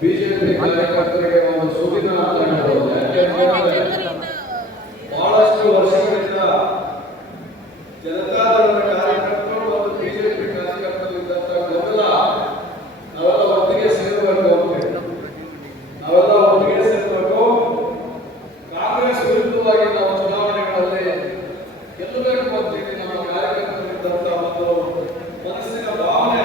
BJP ಕಾರ್ಯಕರ್ತರಿಗೆ ಒಂದು ಸುದಿನ ಬಹಳಷ್ಟು ವರ್ಷಗಳಿಂದ ಜನತಾದಳದ ಕಾರ್ಯಕರ್ತರು ಮತ್ತು ಬಿಜೆಪಿ ಕಾರ್ಯಕರ್ತರು ಇದ್ದಂಥವೆಲ್ಲ ನಾವೆಲ್ಲ ಒಟ್ಟಿಗೆ ಸೇರಬೇಕು ನಾವೆಲ್ಲ ಒಟ್ಟಿಗೆ ಸೇರಬೇಕು ಕಾಂಗ್ರೆಸ್ ವಿರುದ್ಧವಾಗಿ ನಾವು ಚುನಾವಣೆಗಳಲ್ಲಿ ಗೆಲ್ಲಬೇಕು ಅಂತೇಳಿ ನಮ್ಮ ಕಾರ್ಯಕರ್ತರಿದ್ದಂಥ ಒಂದು ಮನಸ್ಸಿನ ಭಾವನೆ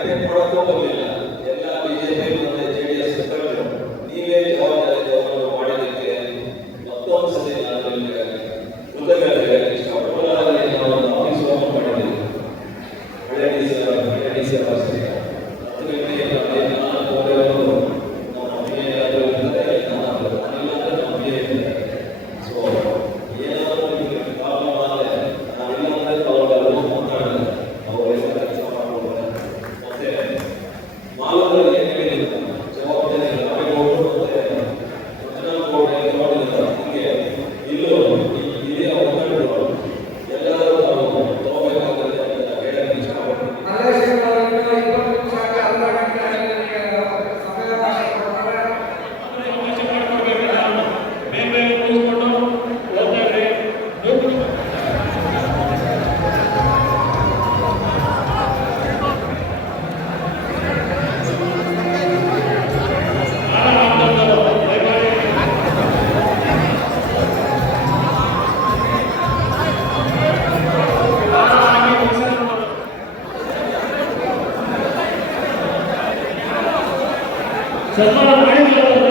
até coração da Se está